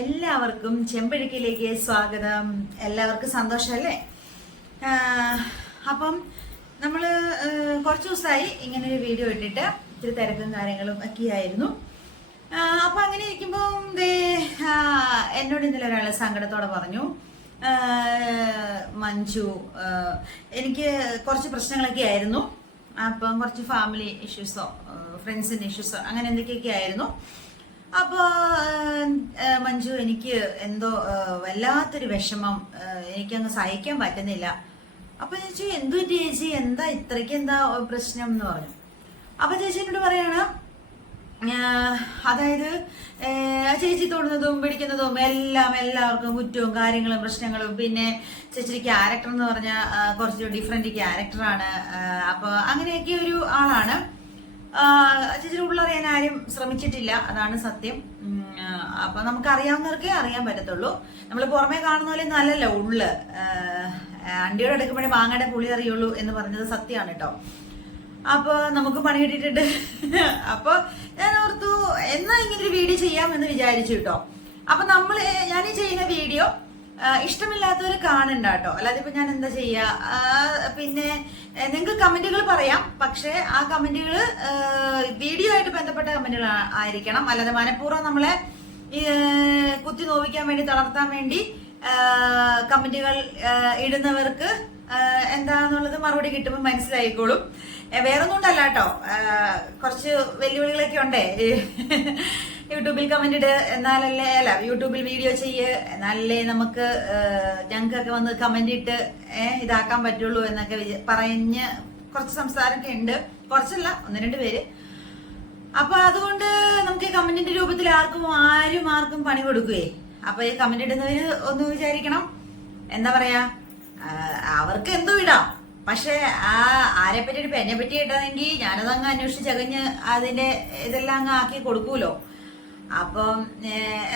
എല്ലാവർക്കും ചെമ്പഴുക്കിലേക്ക് സ്വാഗതം. എല്ലാവർക്കും സന്തോഷമല്ലേ? അപ്പം നമ്മൾ കുറച്ച് ദിവസമായി ഇങ്ങനെ ഒരു വീഡിയോ ഇട്ടിട്ട് ഇത്തിരി തിരക്കും കാര്യങ്ങളും ഒക്കെ ആയിരുന്നു ആഹ് അപ്പൊ അങ്ങനെ ഇരിക്കുമ്പോൾ ദേ എന്നോട് ഇന്നലെ ഒരാൾ സങ്കടത്തോടെ പറഞ്ഞു. മഞ്ജു എനിക്ക് കുറച്ച് പ്രശ്നങ്ങളൊക്കെ ആയിരുന്നു. അപ്പം കുറച്ച് ഫാമിലി ഇഷ്യൂസോ ഫ്രണ്ട്സിന്റെ ഇഷ്യൂസോ അങ്ങനെ എന്തൊക്കെയൊക്കെ ആയിരുന്നു. അപ്പോ ഏഹ്, മഞ്ജു എനിക്ക് എന്തോ വല്ലാത്തൊരു വിഷമം. എനിക്കങ്ങ് സഹിക്കാൻ പറ്റുന്നില്ല. അപ്പൊ ചേച്ചി എന്തു ചേച്ചി? എന്താ ഇത്രയ്ക്ക് എന്താ പ്രശ്നം? എന്ന് പറഞ്ഞു. അപ്പൊ ചേച്ചി എന്നോട് പറയാണ് അതായത് ചേച്ചി തൊടുന്നതും പിടിക്കുന്നതും എല്ലാം എല്ലാവർക്കും കുറ്റവും കാര്യങ്ങളും പ്രശ്നങ്ങളും. പിന്നെ ചേച്ചിയുടെ ക്യാരക്ടർ എന്ന് പറഞ്ഞാൽ കുറച്ച് ഡിഫറെന്റ് ക്യാരക്ടറാണ് അപ്പൊ അങ്ങനെയൊക്കെ ഒരു ആളാണ്. ചേച്ചിയുടെ ഉള്ളറിയാൻ ആരും ശ്രമിച്ചിട്ടില്ല. അതാണ് സത്യം. അപ്പൊ നമുക്ക് അറിയാവുന്നവർക്കേ അറിയാൻ പറ്റത്തുള്ളൂ. നമ്മൾ പുറമേ കാണുന്ന പോലെ നല്ലല്ല ഉള്ള്. അണ്ടിയോട് എടുക്കുമ്പോഴേ മാങ്ങയുടെ പുളി അറിയുള്ളൂ എന്ന് പറഞ്ഞത് സത്യമാണ് കേട്ടോ. അപ്പൊ നമുക്ക് പണി കിട്ടിയിട്ടുണ്ട്. അപ്പൊ ഞാൻ ഓർത്തു എന്നാ ഇങ്ങനെ ഒരു വീഡിയോ ചെയ്യാമെന്ന് വിചാരിച്ചു കേട്ടോ. അപ്പൊ നമ്മൾ ഞാൻ ഈ ചെയ്യുന്ന വീഡിയോ ഇഷ്ടമില്ലാത്തവർ കാണണ്ട കേട്ടോ. അല്ലാതെ ഇപ്പൊ ഞാൻ എന്താ ചെയ്യാ? പിന്നെ നിങ്ങൾക്ക് കമന്റുകൾ പറയാം. പക്ഷേ ആ കമന്റുകൾ വീഡിയോ ആയിട്ട് ബന്ധപ്പെട്ട കമന്റുകൾ ആയിരിക്കണം. അല്ലാതെ മനഃപൂർവം നമ്മളെ കുത്തി നോവിക്കാൻ വേണ്ടി തളർത്താൻ വേണ്ടി കമന്റുകൾ ഇടുന്നവർക്ക് എന്താന്നുള്ളത് മറുപടി കിട്ടുമ്പോൾ മനസ്സിലായിക്കോളും. വേറൊന്നും ഉണ്ടല്ല കേട്ടോ. കുറച്ച് വെല്ലുവിളികളൊക്കെ ഉണ്ടേ. യൂട്യൂബിൽ കമന്റ് ഇട്. എന്നാലല്ലേ അല്ല യൂട്യൂബിൽ വീഡിയോ ചെയ്യ്. എന്നാലല്ലേ നമുക്ക് ഞങ്ങൾക്കൊക്കെ വന്ന് കമന്റ് ഇട്ട് ഇതാക്കാൻ പറ്റുള്ളൂ എന്നൊക്കെ പറഞ്ഞ് കുറച്ച് സംസാരമൊക്കെ ഉണ്ട്. കുറച്ചല്ല ഒന്ന് രണ്ട് പേര്. അപ്പൊ അതുകൊണ്ട് നമുക്ക് കമന്റിന്റെ രൂപത്തിൽ ആർക്കും ആരും ആർക്കും പണി കൊടുക്കുകയെ അപ്പൊ ഈ കമന്റ് ഇടുന്നവര് ഒന്ന് വിചാരിക്കണം. എന്താ പറയാ അവർക്ക് എന്തോ ഇടാം. പക്ഷെ ആ ആരെ പറ്റി എന്നെ പറ്റി ഇട്ടാണെങ്കിൽ ഞാനതങ്ങ് അന്വേഷിച്ച് ചകഞ്ഞ് അതിന്റെ ഇതെല്ലാം അങ്ങ് ആക്കി കൊടുക്കൂലോ? അപ്പം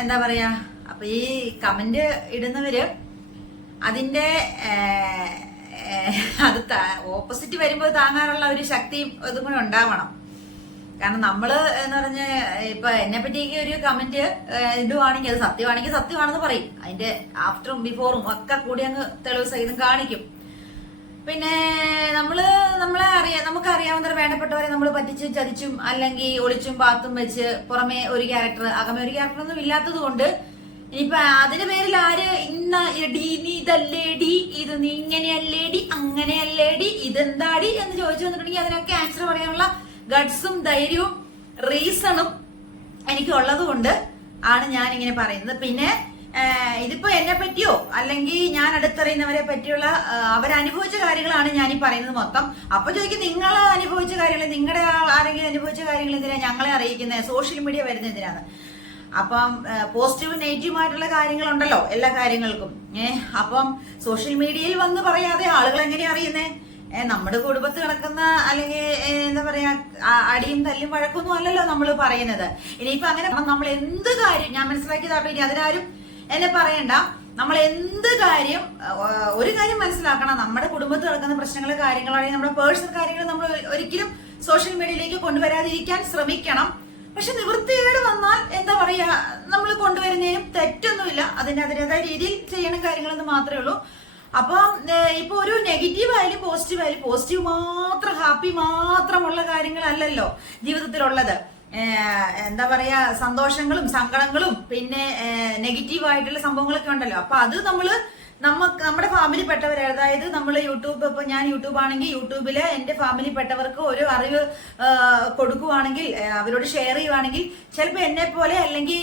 എന്താ പറയാ അപ്പൊ ഈ കമന്റ് ഇടുന്നവര് അതിന്റെ അത് ഓപ്പോസിറ്റ് വരുമ്പോൾ താങ്ങാനുള്ള ഒരു ശക്തിയും ഇതും കൂടെ ഉണ്ടാവണം. കാരണം നമ്മൾ എന്ന് പറഞ്ഞ ഇപ്പൊ എന്നെ പറ്റിയൊക്കെ ഒരു കമന്റ് ഇടുവാണെങ്കിൽ അത് സത്യമാണെങ്കിൽ സത്യമാണെന്ന് പറയും. അതിന്റെ ആഫ്റ്ററും ബിഫോറും ഒക്കെ കൂടി അങ്ങ് തെളിവ് സഹിതം കാണിക്കും. പിന്നെ നമ്മൾ നമ്മളെ അറിയാം നമുക്ക് അറിയാവുന്ന വേണ്ടപ്പെട്ടവരെ നമ്മൾ പറ്റിച്ചും ചതിച്ചും അല്ലെങ്കിൽ ഒളിച്ചും പാത്തും വെച്ച് പുറമെ ഒരു ക്യാരക്ടർ അകമേ ഒരു ക്യാരക്ടർ ഒന്നും ഇല്ലാത്തത് കൊണ്ട് ഇനിയിപ്പൊ അതിന്റെ പേരിൽ ആര്? ഇന്ന എടി നീ ഇതല്ലേടി ഇത് നീ ഇങ്ങനെയല്ലേടി അങ്ങനെയല്ലേടി ഇതെന്താടി എന്ന് ചോദിച്ചു വന്നിട്ടുണ്ടെങ്കിൽ അതിനൊക്കെ ആൻസർ പറയാനുള്ള ഗഡ്സും ധൈര്യവും റീസണും എനിക്ക് ഉള്ളത് കൊണ്ട് ആണ് ഞാൻ ഇങ്ങനെ പറയുന്നത്. പിന്നെ ഇതിപ്പോ എന്നെ പറ്റിയോ? അല്ലെങ്കിൽ ഞാൻ അടുത്തറിയുന്നവരെ പറ്റിയുള്ള അവരനുഭവിച്ച കാര്യങ്ങളാണ് ഞാൻ ഈ പറയുന്നത് മൊത്തം. അപ്പൊ ചോദിക്കും നിങ്ങൾ അനുഭവിച്ച കാര്യങ്ങൾ നിങ്ങളുടെ ആരെങ്കിലും അനുഭവിച്ച കാര്യങ്ങൾ എന്തിനാ ഞങ്ങളെ അറിയിക്കുന്നത് സോഷ്യൽ മീഡിയ വരുന്ന എന്തിനാണ്? അപ്പം പോസിറ്റീവും നെഗറ്റീവും ആയിട്ടുള്ള കാര്യങ്ങളുണ്ടല്ലോ എല്ലാ കാര്യങ്ങൾക്കും. ഏഹ് അപ്പം സോഷ്യൽ മീഡിയയിൽ വന്ന് പറയാതെ ആളുകൾ എങ്ങനെയാ അറിയുന്നേ? ഏ, നമ്മുടെ കുടുംബത്ത് കിടക്കുന്ന അല്ലെങ്കിൽ എന്താ പറയാ അടിയും തല്ലും വഴക്കൊന്നും അല്ലല്ലോ നമ്മൾ പറയുന്നത്. ഇനിയിപ്പോ അങ്ങനെ നമ്മൾ എന്ത് കാര്യം ഞാൻ മനസ്സിലാക്കിയതാട്ടോ ഇനി അതിനാരും എന്നെ പറയണ്ട? നമ്മൾ എന്ത് കാര്യം ഒരു കാര്യം മനസ്സിലാക്കണം. നമ്മുടെ കുടുംബത്തിൽ നടക്കുന്ന പ്രശ്നങ്ങൾ കാര്യങ്ങളാണെങ്കിൽ നമ്മുടെ പേഴ്സണൽ കാര്യങ്ങൾ നമ്മൾ ഒരിക്കലും സോഷ്യൽ മീഡിയയിലേക്ക് കൊണ്ടുവരാതിരിക്കാൻ ശ്രമിക്കണം. പക്ഷെ നിവൃത്തികേട് വന്നാൽ എന്താ പറയാ നമ്മൾ കൊണ്ടുവരുന്നതിനും തെറ്റൊന്നുമില്ല. അതിന് അതിന്റെതായ രീതിയിൽ ചെയ്യണ കാര്യങ്ങളെന്ന് മാത്രമേ ഉള്ളൂ. അപ്പൊ ഇപ്പൊ ഒരു നെഗറ്റീവ് ആയാലും പോസിറ്റീവ് ആയാലും പോസിറ്റീവ് മാത്രം ഹാപ്പി മാത്രമുള്ള കാര്യങ്ങളല്ലല്ലോ ജീവിതത്തിലുള്ളത്. എന്താ പറയാ സന്തോഷങ്ങളും സങ്കടങ്ങളും പിന്നെ നെഗറ്റീവ് ആയിട്ടുള്ള സംഭവങ്ങളൊക്കെ ഉണ്ടല്ലോ. അപ്പൊ അത് നമ്മൾ നമുക്ക് നമ്മുടെ ഫാമിലി പെട്ടവർ അതായത് നമ്മൾ യൂട്യൂബ് ഇപ്പൊ ഞാൻ യൂട്യൂബ് ആണെങ്കിൽ യൂട്യൂബിൽ എന്റെ ഫാമിലി പെട്ടവർക്ക് ഒരു അറിവ് കൊടുക്കുവാണെങ്കിൽ അവരോട് ഷെയർ ചെയ്യുവാണെങ്കിൽ ചിലപ്പോൾ എന്നെ പോലെ അല്ലെങ്കിൽ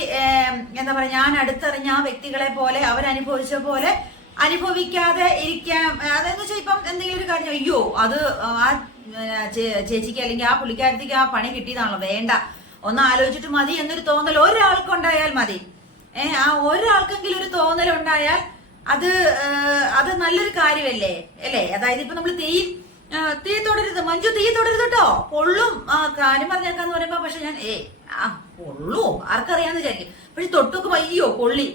എന്താ പറയാ ഞാൻ അടുത്തറിഞ്ഞ ആ വ്യക്തികളെ പോലെ അവരനുഭവിച്ച പോലെ അനുഭവിക്കാതെ ഇരിക്കാം. അതെന്ന് വെച്ചാൽ ഇപ്പം എന്തെങ്കിലും ഒരു കാര്യം അയ്യോ അത് ആ ചേച്ചിക്ക് അല്ലെങ്കിൽ ആ പുള്ളിക്കാരത്തേക്ക് ആ പണി കിട്ടിയതാണല്ലോ വേണ്ട. ഒന്ന് ആലോചിച്ചിട്ട് മതി എന്നൊരു തോന്നൽ ഒരാൾക്കുണ്ടായാൽ മതി. ഏ ആ ഒരാൾക്കെങ്കിലും ഒരു തോന്നൽ ഉണ്ടായാൽ അത് അത് നല്ലൊരു കാര്യമല്ലേ? അല്ലേ? അതായത് ഇപ്പൊ നമ്മൾ തീ തീ തുടരുത്. മഞ്ജു തീ തുടരുത് കേട്ടോ പൊള്ളും. ആ കാര്യം പറഞ്ഞേക്കാന്ന് പറയുമ്പോ പക്ഷെ ഞാൻ ഏ ആ പൊള്ളൂ. ആർക്കറിയാന്ന് വിചാരിക്കും. പക്ഷെ തൊട്ടൊക്കെ അയ്യോ പൊള്ളി.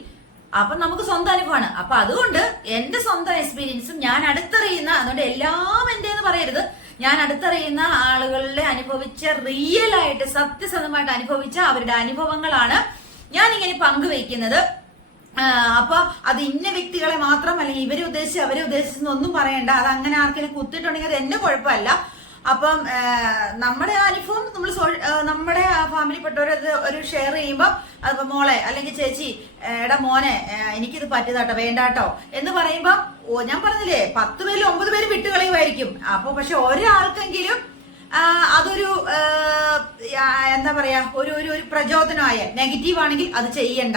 അപ്പൊ നമുക്ക് സ്വന്തം അനുഭവമാണ്. അപ്പൊ അതുകൊണ്ട് എന്റെ സ്വന്തം എക്സ്പീരിയൻസും ഞാൻ അടുത്തറിയുന്ന അതുകൊണ്ട് എല്ലാം എന്റെ എന്ന് പറയരുത്. ഞാൻ അടുത്തറിയുന്ന ആളുകളിലെ അനുഭവിച്ച റിയൽ ആയിട്ട് സത്യസന്ധമായിട്ട് അനുഭവിച്ച അവരുടെ അനുഭവങ്ങളാണ് ഞാൻ ഇങ്ങനെ പങ്കുവയ്ക്കുന്നത് അപ്പൊ അത് ഇന്ന വ്യക്തികളെ മാത്രം അല്ലെങ്കിൽ ഇവരെ ഉദ്ദേശിച്ച് അവരെ ഉദ്ദേശിച്ചൊന്നും പറയണ്ട. അത് അങ്ങനെ ആർക്കെങ്കിലും കുത്തിട്ടുണ്ടെങ്കിൽ അത് എന്നെ കുഴപ്പമല്ല. അപ്പം നമ്മുടെ അനുഭവം നമ്മൾ നമ്മുടെ ഫാമിലിപ്പെട്ടവരത് ഒരു ഷെയർ ചെയ്യുമ്പോൾ അതിപ്പോ മോളെ അല്ലെങ്കിൽ ചേച്ചി എടാ മോനെ എനിക്കിത് പറ്റിയതാട്ടോ വേണ്ടാട്ടോ എന്ന് പറയുമ്പോ ഞാൻ പറഞ്ഞില്ലേ പത്ത് പേരിൽ ഒമ്പത് പേര് വിട്ടുകളയുമായിരിക്കും അപ്പൊ പക്ഷെ ഒരാൾക്കെങ്കിലും അതൊരു എന്താ പറയാ ഒരു ഒരു ഒരു പ്രചോദനമായ നെഗറ്റീവ് ആണെങ്കിൽ അത് ചെയ്യണ്ട.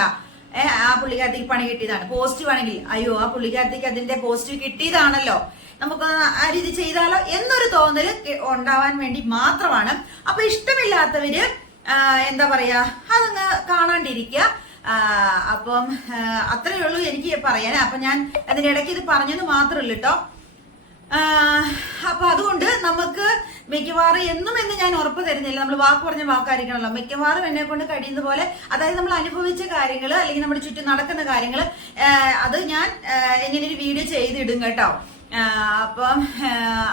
ആ പുള്ളിക്കാരത്തേക്ക് പണി കിട്ടിയതാണ്. പോസിറ്റീവ് ആണെങ്കിൽ അയ്യോ ആ പുള്ളിക്കാരത്തേക്ക് അതിന്റെ പോസിറ്റീവ് കിട്ടിയതാണല്ലോ. നമുക്ക് ആ രീതി ചെയ്താലോ എന്നൊരു തോന്നൽ ഉണ്ടാവാൻ വേണ്ടി മാത്രമാണ്. അപ്പൊ ഇഷ്ടമില്ലാത്തവര് എന്താ പറയാ അതങ്ങ് കാണാണ്ടിരിക്കുക. അപ്പം അത്രേ അത്രയേ ഉള്ളൂ എനിക്ക് പറയാൻ അപ്പൊ ഞാൻ അതിനിടയ്ക്ക് ഇത് പറഞ്ഞെന്ന് മാത്രമല്ല കേട്ടോ അപ്പൊ അതുകൊണ്ട് നമുക്ക് മിക്കവാറും എന്നും എന്ന് ഞാൻ ഉറപ്പ് തരുന്നില്ല. നമ്മൾ വാക്ക് പറഞ്ഞ വാക്കായിരിക്കണമല്ലോ മിക്കവാറും എന്നെ കൊണ്ട് കഴിയുന്ന പോലെ അതായത് നമ്മൾ അനുഭവിച്ച കാര്യങ്ങൾ അല്ലെങ്കിൽ നമ്മുടെ ചുറ്റും നടക്കുന്ന കാര്യങ്ങൾ അത് ഞാൻ ഇങ്ങനെ ഒരു വീഡിയോ ചെയ്തിടും കേട്ടോ. അപ്പം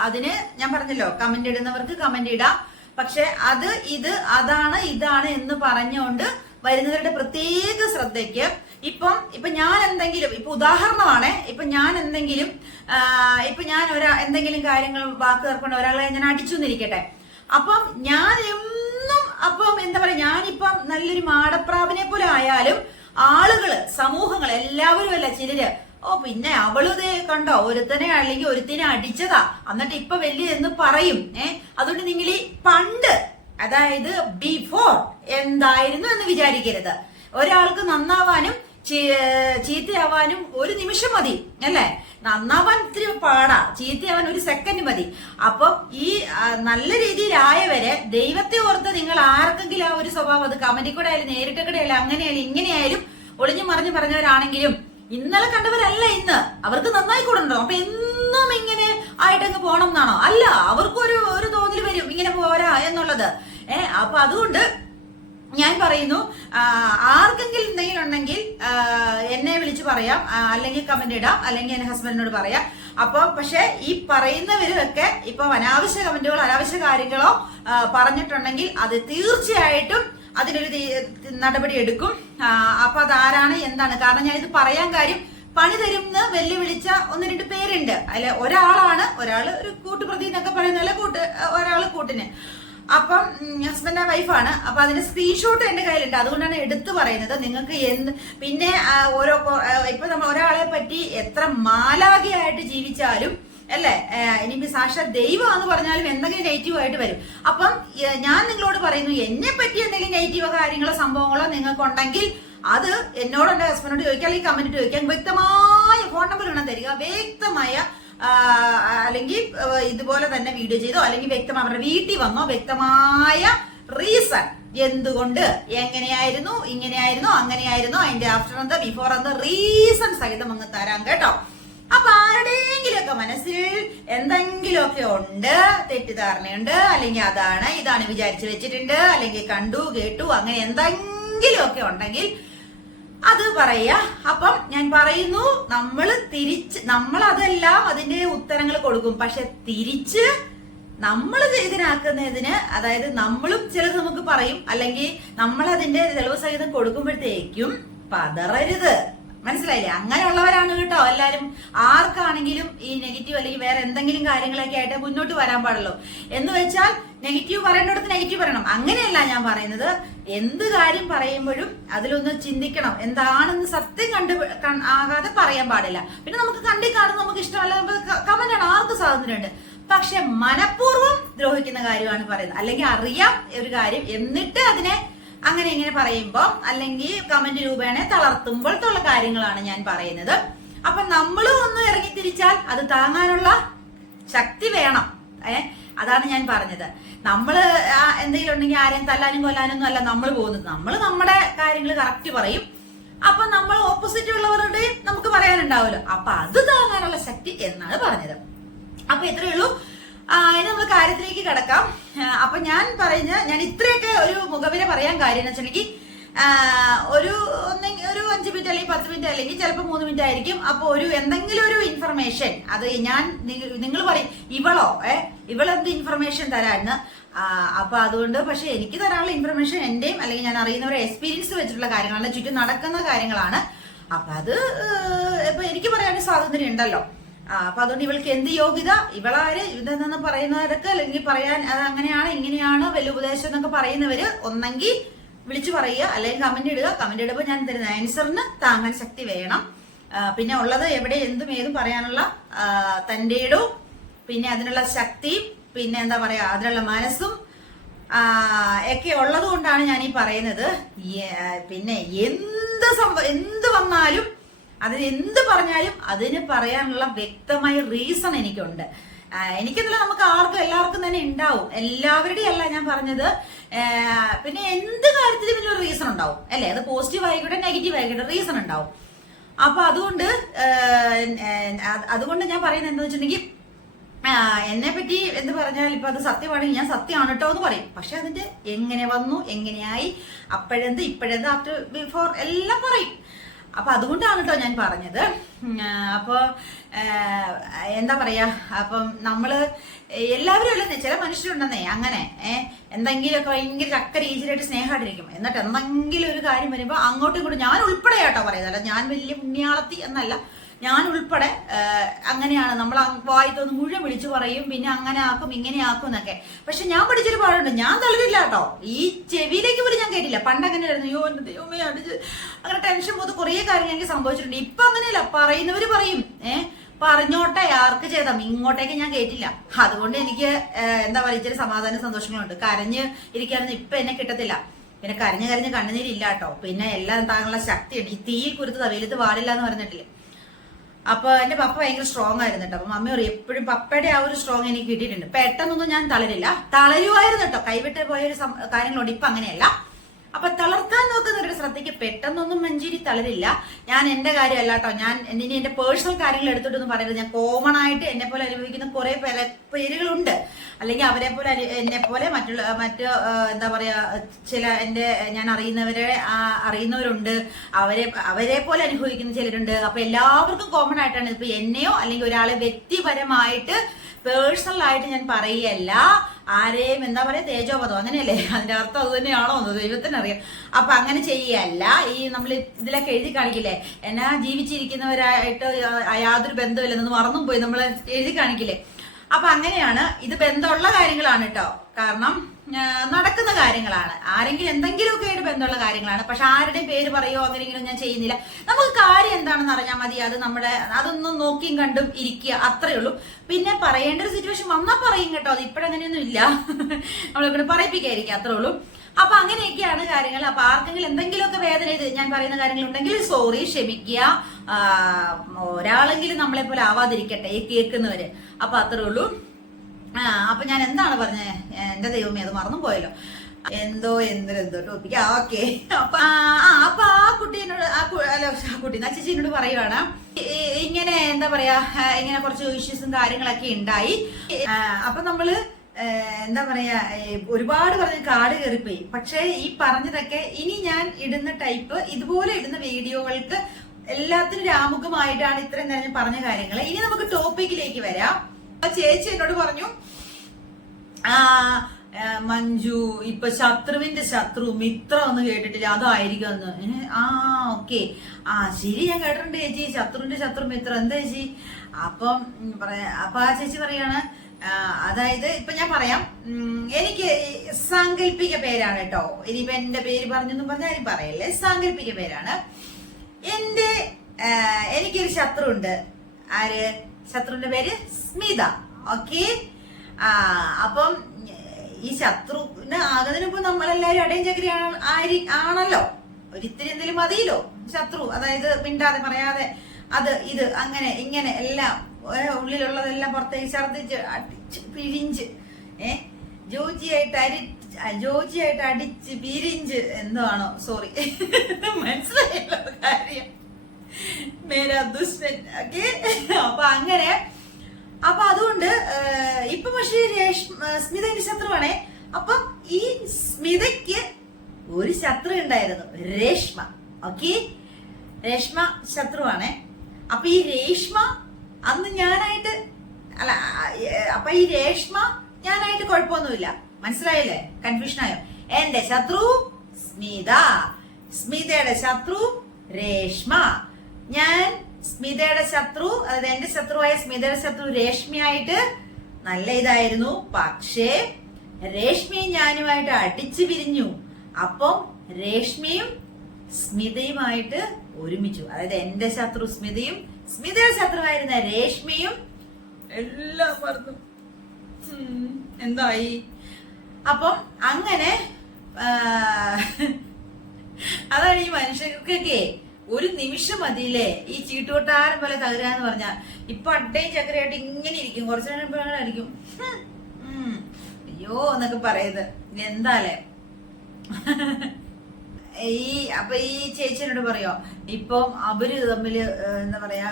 അതിന് ഞാൻ പറഞ്ഞല്ലോ കമന്റ് ഇടുന്നവർക്ക് കമന്റ് ഇടാം. പക്ഷെ അത് ഇത് അതാണ് ഇതാണ് എന്ന് പറഞ്ഞുകൊണ്ട് വരുന്നവരുടെ പ്രത്യേക ശ്രദ്ധയ്ക്ക് ഇപ്പം ഇപ്പൊ ഞാൻ എന്തെങ്കിലും ഇപ്പൊ ഉദാഹരണമാണ് ഇപ്പൊ ഞാൻ എന്തെങ്കിലും ഇപ്പൊ ഞാൻ ഒരാ എന്തെങ്കിലും കാര്യങ്ങൾ വാക്ക് തീർക്കൊണ്ട് ഒരാളെ ഞാൻ അടിച്ചു എന്നിരിക്കട്ടെ. അപ്പം ഞാൻ എന്നും അപ്പം എന്താ പറയാ ഞാനിപ്പം നല്ലൊരു മാടപ്രാവിനെ പോലെ ആയാലും ആളുകൾ സമൂഹങ്ങൾ എല്ലാവരും അല്ല ചിലര് ഓ പിന്നെ അവളിത് കണ്ടോ ഒരുത്തനെ അല്ലെങ്കിൽ ഒരുത്തിനെ അടിച്ചതാ. എന്നിട്ട് ഇപ്പൊ വലിയ എന്ന് പറയും. ഏ അതുകൊണ്ട് നിങ്ങൾ ഈ പണ്ട് അതായത് ബിഫോർ എന്തായിരുന്നു എന്ന് വിചാരിക്കരുത്. ഒരാൾക്ക് നന്നാവാനും ചീത്തയാവാനും ഒരു നിമിഷം മതി അല്ലേ? നന്നാവാൻ ഇത്തിരി പാടാ ചീത്തയാവാൻ ഒരു സെക്കൻഡ് മതി. അപ്പം ഈ നല്ല രീതിയിലായവരെ ദൈവത്തെ ഓർത്ത് നിങ്ങൾ ആർക്കെങ്കിലും ആ ഒരു സ്വഭാവം അത് കമന്റിൽ കൂടെ ആയാലും നേരിട്ട് കൂടെ ആയാലും അങ്ങനെയായാലും ഇങ്ങനെയായാലും ഒളിഞ്ഞു മറിഞ്ഞു പറഞ്ഞവരാണെങ്കിലും ഇന്നലെ കണ്ടവരല്ല ഇന്ന്. അവർക്ക് നന്നായി കൂടണ്ടോ അപ്പൊ എന്നും ഇങ്ങനെ ആയിട്ടങ്ങ് പോണം എന്നാണോ? അല്ല അവർക്കും ഒരു ഒരു തോന്നൽ വരും. ഇങ്ങനെ പോരാ എന്നുള്ളത്. ഏ അപ്പൊ അതുകൊണ്ട് ഞാൻ പറയുന്നു ആർക്കെങ്കിലും എന്തെങ്കിലും ഉണ്ടെങ്കിൽ എന്നെ വിളിച്ച് പറയാം. അല്ലെങ്കിൽ കമന്റ് ഇടാം. അല്ലെങ്കിൽ എന്റെ ഹസ്ബൻഡിനോട് പറയാം. അപ്പൊ പക്ഷെ ഈ പറയുന്നവരൊക്കെ ഇപ്പൊ അനാവശ്യ കമന്റുകളോ അനാവശ്യ കാര്യങ്ങളോ പറഞ്ഞിട്ടുണ്ടെങ്കിൽ അത് തീർച്ചയായിട്ടും അതിനൊരു നടപടി എടുക്കും. അപ്പൊ അതാരാണ് എന്താണ്? കാരണം ഞാനിത് പറയാൻ കാര്യം പണി തരും എന്ന് വെല്ലുവിളിച്ച ഒന്ന് രണ്ട് പേരുണ്ട്. അല്ലെ ഒരാളാണ് ഒരാൾ ഒരു കൂട്ടുപ്രതി എന്നൊക്കെ പറയുന്ന കൂട്ട് ഒരാൾ കൂട്ടിന്. അപ്പം ഹസ്ബൻഡ് വൈഫാണ് അപ്പൊ അതിന്റെ സ്ക്രീൻഷോട്ട് എന്റെ കയ്യിലുണ്ട്. അതുകൊണ്ടാണ് എടുത്തു പറയുന്നത്. നിങ്ങൾക്ക് എന്ത് പിന്നെ ഓരോ ഇപ്പൊ നമ്മൾ ഒരാളെ പറ്റി എത്ര മാലാഖിയായിട്ട് ജീവിച്ചാലും അല്ലേ? ഇനിയിപ്പോ സാക്ഷാ ദൈവം എന്ന് പറഞ്ഞാലും എന്തെങ്കിലും നെഗറ്റീവ് ആയിട്ട് വരും. അപ്പം ഞാൻ നിങ്ങളോട് പറയുന്നു എന്നെ പറ്റി എന്തെങ്കിലും നെഗറ്റീവ് കാര്യങ്ങളോ സംഭവങ്ങളോ നിങ്ങൾക്ക് ഉണ്ടെങ്കിൽ അത് എന്നോട് എന്റെ ഹസ്ബൻഡോട് ചോദിക്കാം അല്ലെങ്കിൽ കമന്റ് ചോദിക്കാം വ്യക്തമായ ഫോൺ നമ്പർ വേണം തരിക. വ്യക്തമായ അല്ലെങ്കിൽ ഇതുപോലെ തന്നെ വീഡിയോ ചെയ്തോ അല്ലെങ്കിൽ വ്യക്തമായ അവരുടെ വീട്ടിൽ വന്നോ വ്യക്തമായ റീസൺ എന്തുകൊണ്ട് എങ്ങനെയായിരുന്നു ഇങ്ങനെയായിരുന്നു അങ്ങനെയായിരുന്നു അതിന്റെ ആഫ്റ്റർ എന്ത് ബിഫോർ എന്ത് റീസൺ സഹിതം അങ്ങ് തരാം കേട്ടോ. അപ്പൊ ആരുടെയെങ്കിലുമൊക്കെ മനസ്സിൽ എന്തെങ്കിലുമൊക്കെ ഉണ്ട് തെറ്റിദ്ധാരണയുണ്ട് അല്ലെങ്കിൽ അതാണ് ഇതാണ് വിചാരിച്ചു വെച്ചിട്ടുണ്ട് അല്ലെങ്കിൽ കണ്ടു കേട്ടു അങ്ങനെ എന്തെങ്കിലുമൊക്കെ ഉണ്ടെങ്കിൽ അത് പറയാ അപ്പം ഞാൻ പറയുന്നു നമ്മൾ തിരിച്ച് നമ്മൾ അതെല്ലാം അതിന്റെ ഉത്തരങ്ങൾ കൊടുക്കും. പക്ഷെ തിരിച്ച് നമ്മൾ ഇതിനാക്കുന്നതിന് അതായത് നമ്മളും ചിലത് നമുക്ക് പറയും അല്ലെങ്കിൽ നമ്മൾ അതിന്റെ തെളിവ് സഹിതം കൊടുക്കുമ്പോഴത്തേക്കും പതറരുത്. മനസ്സിലായില്ലേ? അങ്ങനെയുള്ളവരാണ് കേട്ടോ. എല്ലാരും ആർക്കാണെങ്കിലും ഈ നെഗറ്റീവ് അല്ലെങ്കിൽ വേറെ എന്തെങ്കിലും കാര്യങ്ങളൊക്കെ ആയിട്ട് മുന്നോട്ട് വരാൻ പാടുള്ളൂ. എന്ന് വെച്ചാൽ നെഗറ്റീവ് പറയേണ്ടടുത്ത് നെഗറ്റീവ് പറയണം. അങ്ങനെയല്ല ഞാൻ പറയുന്നത്. എന്ത് കാര്യം പറയുമ്പോഴും അതിലൊന്ന് ചിന്തിക്കണം. എന്താണെന്ന് സത്യം കണ്ടു ആകാതെ പറയാൻ പാടില്ല. പിന്നെ നമുക്ക് കണ്ടി കാണുന്ന നമുക്ക് ഇഷ്ടമല്ല കമന്റ് ആണ്. ആർക്ക് സ്വാതന്ത്ര്യമുണ്ട്? പക്ഷെ മനഃപൂർവം ദ്രോഹിക്കുന്ന കാര്യമാണ് പറയുന്നത്. അല്ലെങ്കിൽ അറിയാം ഒരു കാര്യം. എന്നിട്ട് അതിനെ അങ്ങനെ ഇങ്ങനെ പറയുമ്പോൾ അല്ലെങ്കിൽ കമന്റ് രൂപേണ തളർത്തുമ്പോഴത്തുള്ള കാര്യങ്ങളാണ് ഞാൻ പറയുന്നത്. അപ്പൊ നമ്മളും ഒന്ന് ഇറങ്ങി തിരിച്ചാൽ അത് താങ്ങാനുള്ള ശക്തി വേണം. ഏ? അതാണ് ഞാൻ പറഞ്ഞത്. നമ്മൾ എന്തെങ്കിലും ഉണ്ടെങ്കിൽ ആരെയും തല്ലാനും കൊല്ലാനൊന്നും അല്ല നമ്മൾ പോകുന്നത്. നമ്മൾ നമ്മുടെ കാര്യങ്ങൾ കറക്റ്റ് പറയും. അപ്പൊ നമ്മൾ ഓപ്പോസിറ്റ് ഉള്ളവരുടെയും നമുക്ക് പറയാനുണ്ടാവുമല്ലോ. അപ്പൊ അത് താങ്ങാനുള്ള ശക്തി എന്നാണ് പറഞ്ഞത്. അപ്പൊ ഇത്രയേ ഉള്ളൂ. ഇനി നമ്മൾ കാര്യത്തിലേക്ക് കിടക്കാം. ആ, അപ്പൊ ഞാൻ പറഞ്ഞ ഞാൻ ഇത്രയൊക്കെ ഒരു മുഖവില പറയാൻ കാര്യം എന്ന് വെച്ചിട്ടുണ്ടെങ്കിൽ ആ, ഒരു ഒന്നെങ്കിൽ ഒരു അഞ്ച് മിനിറ്റ് അല്ലെങ്കിൽ പത്ത് മിനിറ്റ് അല്ലെങ്കിൽ ചിലപ്പോൾ മൂന്ന് മിനിറ്റ് ആയിരിക്കും. അപ്പൊ ഒരു എന്തെങ്കിലും ഒരു ഇൻഫർമേഷൻ അത് ഞാൻ നിങ്ങൾ പറയും ഇവളോ? ഏ ഇവളെന്ത് ഇൻഫർമേഷൻ തരാന്ന് ആ, അപ്പൊ അതുകൊണ്ട് പക്ഷെ എനിക്ക് തരാനുള്ള ഇൻഫർമേഷൻ എന്റെയും അല്ലെങ്കിൽ ഞാൻ അറിയുന്ന ഒരു എക്സ്പീരിയൻസ് വെച്ചിട്ടുള്ള കാര്യങ്ങളാണ്. ചുറ്റും നടക്കുന്ന കാര്യങ്ങളാണ്. അപ്പൊ അത് ഇപ്പൊ എനിക്ക് പറയാൻ സ്വാതന്ത്ര്യം ഉണ്ടല്ലോ. ആ, അപ്പൊ അതുകൊണ്ട് ഇവൾക്ക് എന്ത് യോഗ്യത? ഇവളാര് ഇതെന്നു പറയുന്നവരൊക്കെ അല്ലെങ്കിൽ പറയാൻ അത് അങ്ങനെയാണ് ഇങ്ങനെയാണ് വലിയ ഉപദേശം എന്നൊക്കെ പറയുന്നവര് ഒന്നെങ്കിൽ വിളിച്ചു പറയുക അല്ലെങ്കിൽ കമന്റ് ഇടുക. കമന്റ് ഇടുമ്പോൾ ഞാൻ തരുന്ന ആൻസറിന് താങ്ങാൻ ശക്തി വേണം. പിന്നെ ഉള്ളത് എവിടെ എന്തും ഏതും പറയാനുള്ള ഇടവും പിന്നെ അതിനുള്ള ശക്തിയും പിന്നെ എന്താ പറയാ അതിനുള്ള മനസ്സും ഒക്കെ ഉള്ളത് കൊണ്ടാണ് ഞാൻ ഈ പറയുന്നത്. പിന്നെ എന്ത് സംഭവം എന്ത് വന്നാലും അതിന് എന്ത് പറഞ്ഞാലും അതിന് പറയാനുള്ള വ്യക്തമായ റീസൺ എനിക്കുണ്ട്. എനിക്കെന്നല്ല നമുക്ക് ആർക്കും എല്ലാവർക്കും തന്നെ ഉണ്ടാവും. എല്ലാവരുടെയും അല്ല ഞാൻ പറഞ്ഞത്. പിന്നെ എന്ത് കാര്യത്തിലും ഒരു റീസൺ ഉണ്ടാവും. അല്ലേ? അത് പോസിറ്റീവ് ആയിക്കോട്ടെ നെഗറ്റീവ് ആയിക്കോട്ടെ റീസൺ ഉണ്ടാവും. അപ്പൊ അതുകൊണ്ട് അതുകൊണ്ട് ഞാൻ പറയുന്നത് എന്താ വെച്ചിട്ടുണ്ടെങ്കിൽ എന്നെ പറ്റി എന്ത് പറഞ്ഞാൽ ഇപ്പൊ അത് സത്യമാണെങ്കിൽ ഞാൻ സത്യമാണ് കേട്ടോ എന്ന് പറയും. പക്ഷെ അതിന്റെ എങ്ങനെ വന്നു എങ്ങനെയായി അപ്പോഴെന്ത് ഇപ്പോഴെന്ത് ആഫ്റ്റർ ബിഫോർ എല്ലാം പറയും. അപ്പൊ അതുകൊണ്ടാണ് കേട്ടോ ഞാൻ പറഞ്ഞത്. അപ്പോൾ അപ്പൊ എന്താ പറയാ അപ്പം നമ്മൾ എല്ലാവരും അല്ലെന്നേ ചില മനുഷ്യരുണ്ടെന്നേ അങ്ങനെ എന്തെങ്കിലുമൊക്കെ ഭയങ്കര ചക്ക രീതിയിലായിട്ട് സ്നേഹമായിട്ടിരിക്കും. എന്നിട്ട് എന്തെങ്കിലും ഒരു കാര്യം വരുമ്പോ അങ്ങോട്ടും ഇങ്ങോട്ടും ഞാൻ ഉൾപ്പെടെ കേട്ടോ പറയുന്നത് ഞാൻ വലിയ പുണ്യാളത്തി എന്നല്ല. ഞാൻ ഉൾപ്പെടെ അങ്ങനെയാണ്. നമ്മൾ വായിത്തൊന്ന് തോന്ന് മുഴുവൻ വിളിച്ചു പറയും പിന്നെ അങ്ങനെ ആക്കും ഇങ്ങനെ ആക്കും എന്നൊക്കെ. പക്ഷെ ഞാൻ പഠിച്ചൊരു പാടുണ്ട്. ഞാൻ തളരില്ല കേട്ടോ. ഈ ചെവിയിലേക്ക് പോലും ഞാൻ കേട്ടില്ല. പണ്ട് അങ്ങനെ ആയിരുന്നു. അയ്യോ എന്റെ ദൈവമേ അടിച്ച്. അങ്ങനെ ടെൻഷൻ പോത്ത് കുറേ കാര്യങ്ങൾ എനിക്ക് സംഭവിച്ചിട്ടുണ്ട്. ഇപ്പൊ അങ്ങനെയല്ല. പറയുന്നവർ പറയും. ഏഹ് പറഞ്ഞോട്ടെ ആർക്ക് ചെയ്താം? ഇങ്ങോട്ടേക്ക് ഞാൻ കേട്ടില്ല. അതുകൊണ്ട് എനിക്ക് എന്താ പറയുക ഇച്ചിരി സമാധാന സന്തോഷങ്ങളുണ്ട്. കരഞ്ഞ് ഇരിക്കാനൊന്നും ഇപ്പൊ എന്നെ കിട്ടത്തില്ല. പിന്നെ കരഞ്ഞ് കരഞ്ഞ് കണ്ണുനീരില്ല കേട്ടോ. പിന്നെ എല്ലാം താങ്കളുടെ ശക്തിയുണ്ട്. ഈ തീയിൽ കുരുത്ത് വെയിലത്ത് പാടില്ല എന്ന് പറഞ്ഞിട്ടില്ലേ? അപ്പൊ എന്റെ പപ്പ ഭയങ്കര സ്ട്രോങ് ആയിരുന്നു കേട്ടോ. അപ്പൊ മമ്മി എപ്പോഴും പപ്പയുടെ ആ ഒരു സ്ട്രോങ് എനിക്ക് കിട്ടിയിട്ടുണ്ട്. പെട്ടെന്നൊന്നും ഞാൻ തളരില്ല. തളരുമായിരുന്നു കേട്ടോ. കൈവിട്ട് പോയ ഒരു കാര്യങ്ങളുണ്ട് ഇപ്പൊ അങ്ങനെയല്ല അപ്പൊ തളർത്താൻ നോക്കുന്നവരുടെ ശ്രദ്ധയ്ക്ക് പെട്ടെന്നൊന്നും മഞ്ചേരി തളരില്ല. ഞാൻ എന്റെ കാര്യമല്ലാട്ടോ ഞാൻ ഇനി എന്റെ പേഴ്സണൽ കാര്യങ്ങൾ എടുത്തിട്ടൊന്നും പറയരുത്. ഞാൻ കോമൺ ആയിട്ട് എന്നെ പോലെ അനുഭവിക്കുന്ന കുറെ പേരെ പേരുകളുണ്ട്. അല്ലെങ്കിൽ അവരെ പോലെ എന്നെ പോലെ മറ്റുള്ള മറ്റ് എന്താ പറയാ ചില എന്റെ ഞാൻ അറിയുന്നവരെ അറിയുന്നവരുണ്ട്. അവരെ അവരെ പോലെ അനുഭവിക്കുന്ന ചിലരുണ്ട്. അപ്പൊ എല്ലാവർക്കും കോമൺ ആയിട്ടാണ് ഇപ്പൊ എന്നെയോ അല്ലെങ്കിൽ ഒരാളെ വ്യക്തിപരമായിട്ട് പേഴ്സണൽ ആയിട്ട് ഞാൻ പറയുകയല്ല ആരെയും എന്താ പറയുക തേജോപദം അങ്ങനെയല്ലേ? അതിന്റെ അർത്ഥം അത് തന്നെയാണോ എന്ന് ദൈവത്തിനറിയാം അപ്പൊ അങ്ങനെ ചെയ്യല്ല. ഈ നമ്മൾ ഇതിലൊക്കെ എഴുതി കാണിക്കില്ലേ? എന്നാ ജീവിച്ചിരിക്കുന്നവരായിട്ട് യാതൊരു ബന്ധമില്ലെന്ന് മറന്നും പോയി നമ്മൾ എഴുതി കാണിക്കില്ലേ? അപ്പൊ അങ്ങനെയാണ്. ഇത് ബന്ധമുള്ള കാര്യങ്ങളാണ് കേട്ടോ കാരണം നടക്കുന്ന കാര്യങ്ങളാണ്. ആരെങ്കിലും എന്തെങ്കിലുമൊക്കെ ആയിട്ട് ബന്ധമുള്ള കാര്യങ്ങളാണ്. പക്ഷെ ആരുടെ പേര് പറയോ അങ്ങനെയെങ്കിലും ഞാൻ ചെയ്യുന്നില്ല. നമുക്ക് കാര്യം എന്താണെന്ന് അറിഞ്ഞാൽ മതി. അത് നമ്മുടെ അതൊന്നും നോക്കിയും കണ്ടും ഇരിക്കുക അത്രേ ഉള്ളൂ. പിന്നെ പറയേണ്ട ഒരു സിറ്റുവേഷൻ വന്നാൽ പറയും കേട്ടോ. അത് ഇപ്പോഴങ്ങനെയൊന്നും ഇല്ല. നമ്മളിവിടെ പറയിപ്പിക്കായിരിക്കും അത്രേ ഉള്ളൂ. അപ്പൊ അങ്ങനെയൊക്കെയാണ് കാര്യങ്ങൾ. അപ്പൊ ആർക്കെങ്കിലും എന്തെങ്കിലുമൊക്കെ വേദന ഇത് ഞാൻ പറയുന്ന കാര്യങ്ങൾ ഉണ്ടെങ്കിൽ സോറി ക്ഷമിക്കുക ഒരാളെങ്കിലും നമ്മളെ പോലെ ആവാതിരിക്കട്ടെ ഈ കേൾക്കുന്നവര്. അപ്പൊ അത്രേ ഉള്ളൂ. അപ്പൊ ഞാൻ എന്താണ് പറഞ്ഞത് എന്റെ ദൈവമേ അത് മറന്നു പോയല്ലോ. എന്തോ എന്തൊരെന്തോ ടോപ്പിക് ആ ഓക്കെ അപ്പൊ അപ്പൊ ആ കുട്ടീനോട് ആ അല്ല ആ കുട്ടി ആ പറയുവാണ്. ഇങ്ങനെ എന്താ പറയാ ഇങ്ങനെ കുറച്ച് ഇഷ്യൂസും കാര്യങ്ങളൊക്കെ ഉണ്ടായി. അപ്പൊ നമ്മൾ എന്താ പറയാ ഒരുപാട് പറഞ്ഞ് കാട് കയറിപ്പോയി. പക്ഷെ ഈ പറഞ്ഞതൊക്കെ ഇനി ഞാൻ ഇടുന്ന ടൈപ്പ് ഇതുപോലെ ഇടുന്ന വീഡിയോകൾക്ക് എല്ലാത്തിനും രാമുഖമായിട്ടാണ് ഇത്രയും നേരം പറഞ്ഞ കാര്യങ്ങൾ ഇനി നമുക്ക് ടോപ്പിക്കിലേക്ക് വരാം. ആ ചേച്ചി എന്നോട് പറഞ്ഞു ആ മഞ്ജു ഇപ്പൊ ശത്രുവിന്റെ ശത്രു മിത്രം ഒന്ന് കേട്ടിട്ടില്ല അതായിരിക്കും എന്ന്. ആ ഓക്കെ. ആ ശരി ഞാൻ കേട്ടിട്ടുണ്ട് ചേച്ചി. ശത്രുവിന്റെ ശത്രു മിത്രം എന്താ ചേച്ചി? അപ്പം പറയാ അപ്പൊ ആ ചേച്ചി പറയാണ് അതായത് ഇപ്പൊ ഞാൻ പറയാം എനിക്ക് സാങ്കല്പിക പേരാണ് കേട്ടോ. ഇനിയിപ്പൊ എന്റെ പേര് പറഞ്ഞെന്നും പറഞ്ഞാൽ ആരും പറയല്ലേ? സാങ്കല്പിക പേരാണ്. എന്റെ എനിക്കൊരു ശത്രു ഉണ്ട് ആര്? ശത്രുവിന്റെ പേര് സ്മിത. ഓക്കെ അപ്പം ഈ ശത്രുവിന് ആകുന്നതിന് മുമ്പ് നമ്മളെല്ലാരും അടയും ചകരി ആണല്ലോ. ഒരിത്തിരി എന്തെങ്കിലും മതിയില്ലോ? ശത്രു അതായത് മിണ്ടാതെ പറയാതെ അത് ഇത് അങ്ങനെ ഇങ്ങനെ എല്ലാം ഉള്ളിലുള്ളതെല്ലാം പുറത്തേക്ക് ഛർദ്ദിച്ച് അടിച്ച് പിരിഞ്ച് ഏ? ജോജിയായിട്ട് അരി ജോജിയായിട്ട് അടിച്ച് പിരിഞ്ച് എന്താണോ സോറി മനസ്സിലായല്ലോ കാര്യം. മേരാ ഓക്കെ? അപ്പൊ അങ്ങനെ. അപ്പൊ അതുകൊണ്ട് ഇപ്പൊ പക്ഷേ സ്മിത എന്റെ ശത്രുവാണേ. അപ്പൊ ഈ സ്മിതയ്ക്ക് ഒരു ശത്രു ഉണ്ടായിരുന്നു. രേഷ്മ. ഓക്കെ? രേഷ്മ ശത്രുവാണേ. അപ്പൊ ഈ രേഷ്മ അന്ന് ഞാനായിട്ട് അല്ല അപ്പൊ ഈ രേഷ്മ ഞാനായിട്ട് കുഴപ്പമൊന്നുമില്ല. മനസ്സിലായില്ലേ? കൺഫ്യൂഷൻ ആയോ എന്റെ ശത്രു സ്മിത. സ്മിതയുടെ ശത്രു രേഷ്മ. ഞാൻ സ്മിതയുടെ ശത്രു അതായത് എന്റെ ശത്രുവായ സ്മിതയുടെ ശത്രു രേഷ്മിയായിട്ട് നല്ല ഇതായിരുന്നു. പക്ഷേ രേഷ്മിയും ഞാനുമായിട്ട് അടിച്ചു പിരിഞ്ഞു. അപ്പം രേഷ്മിയും സ്മിതയുമായിട്ട് ഒരുമിച്ചു. അതായത് എന്റെ ശത്രു സ്മിതയും സ്മിതയുടെ ശത്രുവായിരുന്ന രേഷ്മിയും എല്ലാം പറഞ്ഞു എന്തായി? അപ്പം അങ്ങനെ അതാണ് ഈ മനുഷ്യർക്കൊക്കെ ഒരു നിമിഷം മതിയില്ലേ? ഈ ചീട്ടുകൊട്ടാരം പോലെ തകരാന്ന് പറഞ്ഞ. ഇപ്പൊ അട്ടയും ചക്കരയായിട്ട് ഇങ്ങനെ ഇരിക്കും. കുറച്ചു നേരം ആയിരിക്കും അയ്യോ എന്നൊക്കെ പറയുന്നത് എന്താലേ? ഈ അപ്പൊ ഈ ചേച്ചിനോട് പറയോ? ഇപ്പം അവർ തമ്മിൽ എന്താ പറയാ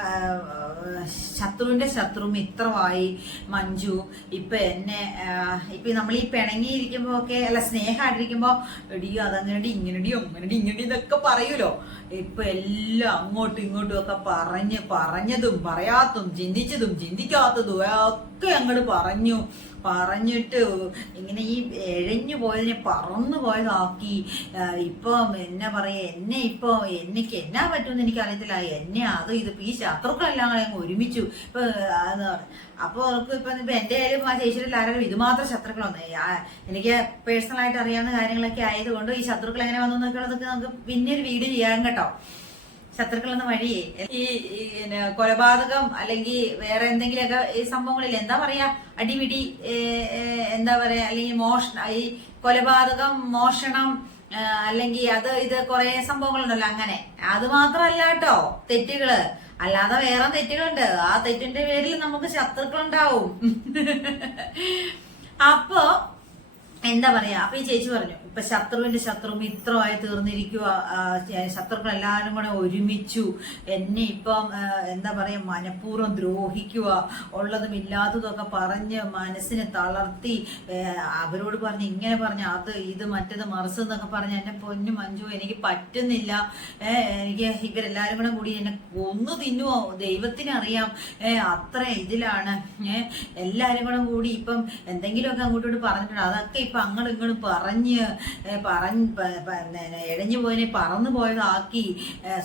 ശത്രുവിന്റെ ശത്രു മിത്രമായി മഞ്ജു. ഇപ്പൊ എന്നെ ഇപ്പൊ നമ്മൾ ഈ പിണങ്ങിയിരിക്കുമ്പോ ഒക്കെ അല്ല സ്നേഹമായിട്ടിരിക്കുമ്പോ എടിയോ അതങ്ങനെ ഇങ്ങനെടി അങ്ങനെ ഇങ്ങനടി ഇതൊക്കെ പറയൂലോ? ഇപ്പൊ എല്ലാം അങ്ങോട്ടും ഇങ്ങോട്ടും ഒക്കെ പറഞ്ഞ് പറഞ്ഞതും പറയാത്തതും ചിന്തിച്ചതും ചിന്തിക്കാത്തതും ഒക്കെ അങ്ങോട്ട് പറഞ്ഞു. പറഞ്ഞിട്ട് ഇങ്ങനെ ഈ എഴഞ്ഞു പോയതിനെ പറന്നു പോയതാക്കി. ഇപ്പം എന്നാ പറയാ എന്നെ ഇപ്പൊ എനിക്ക് എന്നാ പറ്റുമെന്ന് എനിക്ക് അറിയത്തില്ല എന്നെ അത് ഇത് ഈ ശത്രുക്കളെല്ലാം കൂടെ അങ്ങ് ഒരുമിച്ചു. ഇപ്പൊ അതെന്ന് പറ- അപ്പൊ അവർക്ക് ഇപ്പൊ ഇപ്പൊ എന്റെ ആയാലും ആ ചേച്ചിയുടെ ആരെങ്കിലും ഇത് മാത്രം ശത്രുക്കളൊന്നും എനിക്ക് പേഴ്സണലായിട്ട് അറിയാവുന്ന കാര്യങ്ങളൊക്കെ ആയതുകൊണ്ട് ഈ ശത്രുക്കൾ എങ്ങനെ വന്നു എന്നൊക്കെ നമുക്ക് പിന്നെ ഒരു വീഡിയോ ചെയ്യാൻ കേട്ടോ. ശത്രുക്കൾ എന്ന വഴിയേ ഈ കൊലപാതകം അല്ലെങ്കിൽ വേറെ എന്തെങ്കിലുമൊക്കെ ഈ സംഭവങ്ങളിൽ എന്താ പറയാ അടിപിടി എന്താ പറയാ അല്ലെങ്കിൽ മോഷണ ഈ കൊലപാതകം മോഷണം അല്ലെങ്കിൽ അത് ഇത് കുറെ സംഭവങ്ങളുണ്ടല്ലോ അങ്ങനെ. അത് മാത്രമല്ല കേട്ടോ തെറ്റുകൾ. അല്ലാതെ വേറെ തെറ്റുകളുണ്ട്. ആ തെറ്റിന്റെ പേരിൽ നമുക്ക് ശത്രുക്കളുണ്ടാവും. അപ്പോ എന്താ പറയാ അപ്പൊ ഈ ചേച്ചി പറഞ്ഞു ഇപ്പൊ ശത്രുവിന്റെ ശത്രു മിത്രമായി തീർന്നിരിക്കുക ശത്രുക്കൾ എല്ലാവരും കൂടെ ഒരുമിച്ചു എന്നെ ഇപ്പം എന്താ പറയാ മനഃപൂർവം ദ്രോഹിക്കുക ഉള്ളതും ഇല്ലാത്തതും ഒക്കെ പറഞ്ഞ് മനസ്സിനെ തളർത്തി അവരോട് പറഞ്ഞ് ഇങ്ങനെ പറഞ്ഞ് അത് ഇത് മറ്റത് മറിച്ച് എന്നൊക്കെ പറഞ്ഞ് എന്നെ പൊന്നു മഞ്ജു എനിക്ക് പറ്റുന്നില്ല. എനിക്ക് ഇവരെല്ലാരും കൂടെ കൂടി എന്നെ കൊന്നു തിന്നുവോ? ദൈവത്തിനറിയാം അത്ര ഇതിലാണ്. എല്ലാവരും കൂടെ കൂടി ഇപ്പം എന്തെങ്കിലുമൊക്കെ അങ്ങോട്ടോട്ട് പറഞ്ഞിട്ടുണ്ട്. അതൊക്കെ ഇപ്പൊ അങ്ങോട്ടും ഇങ്ങോട്ടും പറഞ്ഞ് പറഞ്ഞ് ഇഴഞ്ഞു പോയതിനെ പറന്നു പോയതാക്കി.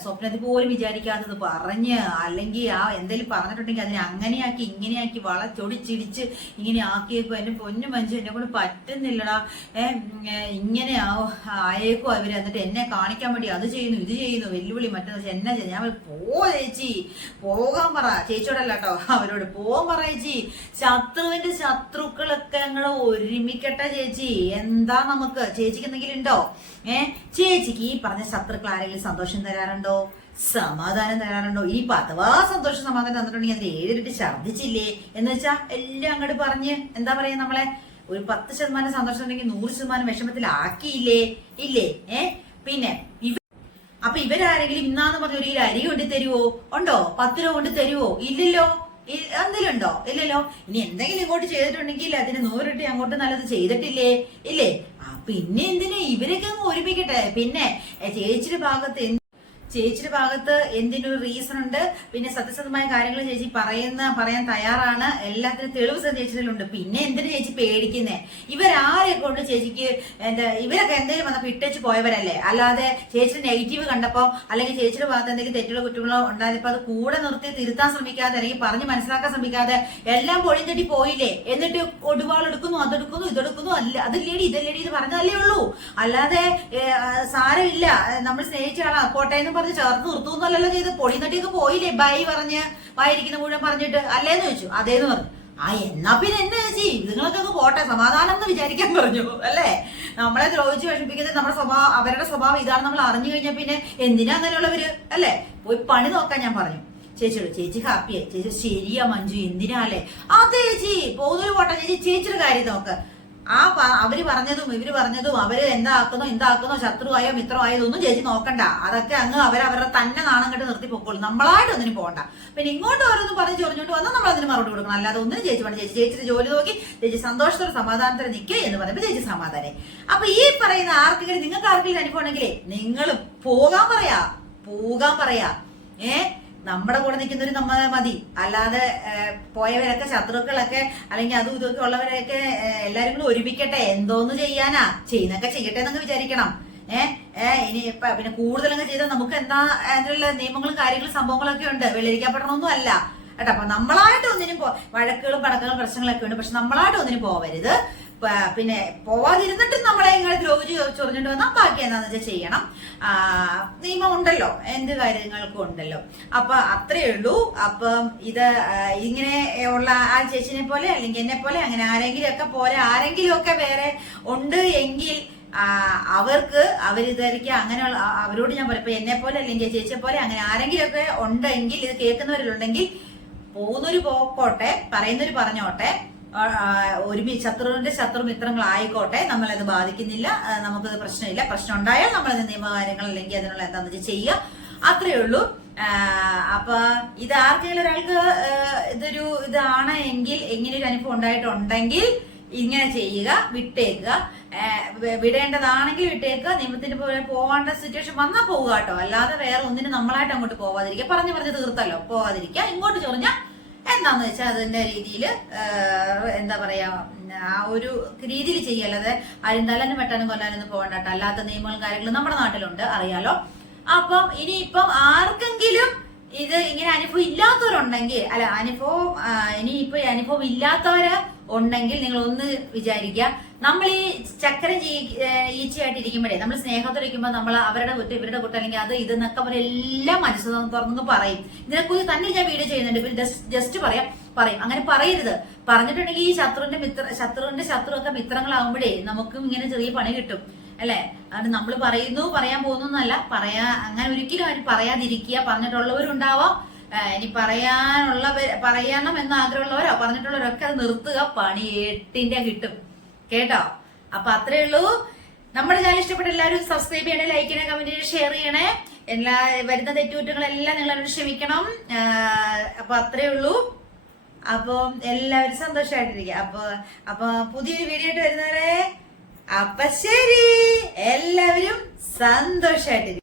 സ്വപ്നത്തിൽ പോലും വിചാരിക്കാത്തത് പറഞ്ഞ് അല്ലെങ്കിൽ ആ എന്തെങ്കിലും പറഞ്ഞിട്ടുണ്ടെങ്കിൽ അതിനെ അങ്ങനെയാക്കി ഇങ്ങനെയാക്കി വളച്ചൊടിച്ചിടിച്ച് ഇങ്ങനെ ആക്കിയപ്പോൾ എന്റെ പൊന്നു മനുഷ്യൻ എന്നെ കൊണ്ട് പറ്റുന്നില്ലടാ. ഇങ്ങനെ ആയേക്കും അവർ എന്നിട്ട് എന്നെ കാണിക്കാൻ വേണ്ടി അത് ചെയ്യുന്നു ഇത് ചെയ്യുന്നു വെല്ലുവിളി മറ്റേത് എന്നെ ചെയ്യ- ഞാൻ പോ ചേച്ചി പോകാൻ പറ. ചേച്ചിയോടല്ല കേട്ടോ അവരോട് പോകാൻ പറ ചേച്ചി. ശത്രുവിന്റെ ശത്രുക്കളൊക്കെ ഞങ്ങൾ ഒരുമിക്കട്ടെ ചേച്ചി. എന്താ നമുക്ക്? ചേച്ചിക്ക് എന്തെങ്കിലും ഉണ്ടോ ഏഹ് ചേച്ചിക്ക് ഈ പറഞ്ഞ ശത്രുക്കൾ ആരെങ്കിലും സന്തോഷം തരാറുണ്ടോ? സമാധാനം തരാറുണ്ടോ? ഈ അഥവാ സന്തോഷം സമാധാനം തന്നിട്ടുണ്ടെങ്കിൽ അതിൽ ഏഴിരട്ടി ഛർദ്ദിച്ചില്ലേ? എന്ന് വെച്ചാ എല്ലാം അങ്ങോട്ട് പറഞ്ഞ് എന്താ പറയാ നമ്മളെ? ഒരു പത്ത് ശതമാനം സന്തോഷം ഉണ്ടെങ്കിൽ നൂറ് ശതമാനം വിഷമത്തിലാക്കിയില്ലേ? ഇല്ലേ? ഏ? പിന്നെ അപ്പൊ ഇവരാരെങ്കിലും ഇന്നാന്ന് പറഞ്ഞ ഒരു അരി കൊണ്ട് തരുവോ? ഉണ്ടോ? പത്ത് രൂപ കൊണ്ട് തരുവോ? ഇല്ലല്ലോ. എന്തെങ്കിലും ഉണ്ടോ? ഇല്ലല്ലോ. ഇനി എന്തെങ്കിലും ഇങ്ങോട്ട് ചെയ്തിട്ടുണ്ടെങ്കിൽ അതിന് നൂറിട്ടി അങ്ങോട്ട് നല്ലത് ചെയ്തിട്ടില്ലേ? ഇല്ലേ? പിന്നെ എന്തിനാ ഇവരൊക്കെ അങ്ങ് ഒരുമിക്കട്ടെ? പിന്നെ ചേച്ചിയുടെ ഭാഗത്ത് ചേച്ചിയുടെ ഭാഗത്ത് എന്തിനൊരു റീസൺ ഉണ്ട്? പിന്നെ സത്യസന്ധമായ കാര്യങ്ങൾ ചേച്ചി പറയുന്ന പറയാൻ തയ്യാറാണ്. എല്ലാത്തിനും തെളിവ് ചേച്ചിയിലുണ്ട് പിന്നെ എന്തിനു ചേച്ചി പേടിക്കുന്നേ? ഇവരാരെ കൊണ്ട് ചേച്ചിക്ക് എന്താ ഇവരൊക്കെ എന്തെങ്കിലും വന്നപ്പോ ഇട്ടേച്ച് പോയവരല്ലേ? അല്ലാതെ ചേച്ചിയുടെ നെഗറ്റീവ് കണ്ടപ്പോ അല്ലെങ്കിൽ ചേച്ചിയുടെ ഭാഗത്ത് എന്തെങ്കിലും തെറ്റുകളോ കുറ്റങ്ങളോ ഉണ്ടായപ്പോ അത് കൂടെ നിർത്തി തിരുത്താൻ ശ്രമിക്കാതെ അല്ലെങ്കിൽ പറഞ്ഞ് മനസ്സിലാക്കാൻ ശ്രമിക്കാതെ എല്ലാം പൊഴിയും തട്ടി പോയില്ലേ? എന്നിട്ട് ഒടുവാളെടുക്കുന്നു അതെടുക്കുന്നു ഇതെടുക്കുന്നു അല്ല അതില്ലേടി ഇതല്ലേടി ഇത് പറഞ്ഞതല്ലേ ഉള്ളൂ. അല്ലാതെ സാരമില്ല. നമ്മൾ സ്നേഹിച്ച ആളാ. കോട്ടയം പറഞ്ഞ് ചേർത്ത് നിർത്തുന്നല്ലോ ചെയ്ത്. പൊടി നട്ടിയൊക്കെ പോയില്ലേ? ബൈ പറഞ്ഞ് വായിരിക്കുന്ന മുഴുവൻ പറഞ്ഞിട്ട്. അല്ലേന്ന് ചോദിച്ചു. അതേന്ന് പറഞ്ഞു. ആ എന്നാ പിന്നെ എന്നെ ചേച്ചി? നിങ്ങളൊക്കെ അങ്ങ് പോട്ടെ. സമാധാനം എന്ന് വിചാരിക്കാൻ പറഞ്ഞു. അല്ലേ? നമ്മളെ ദ്രോഹിച്ച് വിഷമിപ്പിക്കുന്നത് നമ്മുടെ സ്വഭാവം അവരുടെ സ്വഭാവം ഇതാണ് നമ്മൾ അറിഞ്ഞു കഴിഞ്ഞാൽ പിന്നെ എന്തിനാ അങ്ങനെയുള്ളവര്? അല്ലേ? പോയി പണി നോക്കാൻ ഞാൻ പറഞ്ഞു. ചേച്ചിയോട് ചേച്ചി ഹാപ്പിയായി. ചേച്ചി ശരിയാ മഞ്ജു. എന്തിനാ അല്ലേ? അതെ ചേച്ചി. പോകുന്നൊരു പോട്ടെ ചേച്ചി ചേച്ചിയുടെ കാര്യം നോക്ക്. ആ അവർ പറഞ്ഞതും ഇവർ പറഞ്ഞതും അവർ എന്താക്കുന്നോ എന്താക്കുന്നോ ശത്രുവായോ മിത്രമായോ ഇതൊന്നും ചേച്ചി നോക്കണ്ട. അതൊക്കെ അങ്ങ് അവരവരുടെ തന്നെ നാണം കെട്ട് നിർത്തി പൊക്കോളും. നമ്മളായിട്ട് ഒന്നിനും പോകണ്ട പിന്നെ ഇങ്ങോട്ട് ഓരോന്ന് പറഞ്ഞ് ചൊറിഞ്ഞോണ്ട് വന്നാൽ നമ്മൾ അതിന് മറുപടി കൊടുക്കണം. അല്ലാതെ ഒന്നിനും ചേച്ചി വേണ്ട. ചേച്ചി ചേച്ചിയുടെ ജോലി നോക്കി ചേച്ചി സന്തോഷത്തോടെ സമാധാനത്തോടെ നിൽക്കുക എന്ന് പറയുമ്പോൾ ചേച്ചി സമാധാനം. അപ്പൊ ഈ പറയുന്ന ആർക്കെങ്കിലും നിങ്ങൾക്ക് ആർക്കെങ്കിലും അനുഭവമാണെങ്കിലേ നിങ്ങളും പോകാൻ പറയാ. പോകാൻ പറയാ. ഏ? നമ്മുടെ കൂടെ നിൽക്കുന്നവര് നമ്മ മതി. അല്ലാതെ പോയവരൊക്കെ ശത്രുക്കളൊക്കെ അല്ലെങ്കിൽ അതും ഇതൊക്കെ ഉള്ളവരെയൊക്കെ എല്ലാവരും കൂടെ ഒരുമിക്കട്ടെ. എന്തോന്ന് ചെയ്യാനാ? ചെയ്യുന്നൊക്കെ ചെയ്യട്ടെ എന്നൊക്കെ വിചാരിക്കണം ഏഹ് ഇനി ഇപ്പൊ പിന്നെ കൂടുതലങ്ങ് ചെയ്താൽ നമുക്ക് എന്താ അതിനുള്ള നിയമങ്ങളും കാര്യങ്ങളും സംഭവങ്ങളൊക്കെ ഉണ്ട്. വെള്ളിരിക്കപ്പെടണമൊന്നും അല്ല. കേട്ടോ അപ്പൊ നമ്മളായിട്ട് ഒന്നിനും പോ വഴക്കുകളും പടക്കങ്ങളും പ്രശ്നങ്ങളൊക്കെ ഉണ്ട്. പക്ഷെ നമ്മളായിട്ട് ഒന്നിനും പോവരുത്. പിന്നെ പോവാതിരുന്നിട്ടും നമ്മളെ ഇങ്ങനെ ദ്രോഹിച്ച് ചൊറിഞ്ഞിട്ട് വന്നാൽ ബാക്കി എന്താണെന്ന് വെച്ചാൽ ചെയ്യണം. നിയമം ഉണ്ടല്ലോ. എന്ത് കാര്യങ്ങൾക്കും ഉണ്ടല്ലോ. അപ്പൊ അത്രയേ ഉള്ളൂ. അപ്പം ഇത് ഇങ്ങനെ ഉള്ള ആ ചേച്ചിനെ പോലെ അല്ലെങ്കിൽ എന്നെ പോലെ അങ്ങനെ ആരെങ്കിലും ഒക്കെ പോലെ ആരെങ്കിലും ഒക്കെ വേറെ ഉണ്ട് എങ്കിൽ അവർക്ക് അവർക്ക് അവരിതായിരിക്കും അങ്ങനെയുള്ള അവരോട് ഞാൻ പറയും. എന്നെ പോലെ അല്ലെങ്കിൽ ചേച്ചിയെ പോലെ അങ്ങനെ ആരെങ്കിലും ഒക്കെ ഉണ്ടെങ്കിൽ ഇത് കേൾക്കുന്നവരിലുണ്ടെങ്കിൽ പോകുന്നൊരു പോക്കോട്ടെ പറയുന്നൊരു പറഞ്ഞോട്ടെ. ആ, ആ, ഒരു മി- ശത്രുവിന്റെ ശത്രു മിത്രങ്ങളായിക്കോട്ടെ. നമ്മളത് ബാധിക്കുന്നില്ല. നമുക്ക് പ്രശ്നമില്ല. പ്രശ്നം ഉണ്ടായാൽ നമ്മളത് നിയമകാര്യങ്ങൾ അല്ലെങ്കിൽ അതിനുള്ള എന്താന്ന് വെച്ചാൽ ചെയ്യുക അത്രയേ ഉള്ളൂ. അപ്പൊ ഇത് ആർക്കെങ്കിലും ഒരാൾക്ക് ഇതൊരു ഇതാണ് എങ്കിൽ എങ്ങനെ ഒരു അനുഭവം ഉണ്ടായിട്ടുണ്ടെങ്കിൽ ഇങ്ങനെ ചെയ്യുക വിട്ടേക്കുക. വിടേണ്ടതാണെങ്കിൽ വിട്ടേക്കുക. നിയമത്തിന്റെ പോലെ പോകേണ്ട സിറ്റുവേഷൻ വന്നാൽ പോവുക കേട്ടോ. അല്ലാതെ വേറെ ഒന്നിനും നമ്മളായിട്ട് അങ്ങോട്ട് പോവാതിരിക്കുക. പറഞ്ഞു പറഞ്ഞ് തീർത്തല്ലോ. പോവാതിരിക്കുക. ഇങ്ങോട്ട് ചൊറിഞ്ഞാൽ എന്താന്ന് വെച്ചാൽ അതിന്റെ രീതിയിൽ എന്താ പറയാ ആ ഒരു രീതിയിൽ ചെയ്യല്ലത് ആരും തലനും വെട്ടാനും കൊല്ലാനൊന്നും പോകണ്ട കേട്ടോ. അല്ലാത്ത നിയമങ്ങളും കാര്യങ്ങളും നമ്മുടെ നാട്ടിലുണ്ട് അറിയാലോ. അപ്പം ഇനിയിപ്പം ആർക്കെങ്കിലും ഇത് ഇങ്ങനെ അനുഭവം ഇല്ലാത്തവരുണ്ടെങ്കിൽ അല്ല അനുഭവം ഇനിയിപ്പോ അനുഭവം ഇല്ലാത്തവര് ഉണ്ടെങ്കിൽ നിങ്ങൾ ഒന്ന് വിചാരിക്കുക. നമ്മൾ ഈ ചക്കര ഈച്ചയായിട്ട് ഇരിക്കുമ്പോഴേ നമ്മൾ സ്നേഹത്തോടെ ഇരിക്കുമ്പോൾ നമ്മൾ അവരുടെ കുറ്റം ഇവരുടെ കുറ്റം അല്ലെങ്കിൽ അത് ഇതെന്നൊക്കെ എല്ലാം മനസ്സ് തുറന്നു പറയും. ഇതിനെക്കുറിച്ച് തന്നെ ഞാൻ വീഡിയോ ചെയ്യുന്നുണ്ട്. ജസ്റ്റ് പറയാം പറയും. അങ്ങനെ പറയരുത്. പറഞ്ഞിട്ടുണ്ടെങ്കിൽ ഈ ശത്രുവിന്റെ മിത്ര ശത്രുവിന്റെ ശത്രു ഒക്കെ മിത്രങ്ങളാകുമ്പോഴേ നമുക്കും ഇങ്ങനെ ചെറിയ പണി കിട്ടും. അല്ലെ? അത് നമ്മൾ പറയുന്നു പറയാൻ പോകുന്നു എന്നല്ല. പറയാ അങ്ങനെ ഒരിക്കലും അവർ പറയാതിരിക്കുക. പറഞ്ഞിട്ടുള്ളവരുണ്ടാവാം. ഇനി പറയാനുള്ള പറയണം എന്ന് ആഗ്രഹമുള്ളവരോ പറഞ്ഞിട്ടുള്ളവരൊക്കെ അത് നിർത്തുക. പണി എട്ടിന്റെ കിട്ടും. കേട്ടോ? അപ്പൊ അത്രേ ഉള്ളൂ. നമ്മുടെ ചാനൽ ഇഷ്ടപ്പെട്ട എല്ലാവരും സബ്സ്ക്രൈബ് ചെയ്യണേ ലൈക്ക് ചെയ്യണേ കമന്റ് ചെയ്യണേ ഷെയർ ചെയ്യണേ. എല്ലാ വരുന്ന തെറ്റുകുറ്റങ്ങളെല്ലാം നിങ്ങൾ എന്നോട് ക്ഷമിക്കണം അപ്പൊ അത്രേ ഉള്ളൂ. അപ്പൊ എല്ലാവരും സന്തോഷമായിട്ടിരിക്കുക അപ്പൊ അപ്പൊ പുതിയൊരു വീഡിയോ ആയിട്ട് വരുന്നവരെ അപ്പൊ ശരി. എല്ലാവരും സന്തോഷമായിട്ടിരിക്കും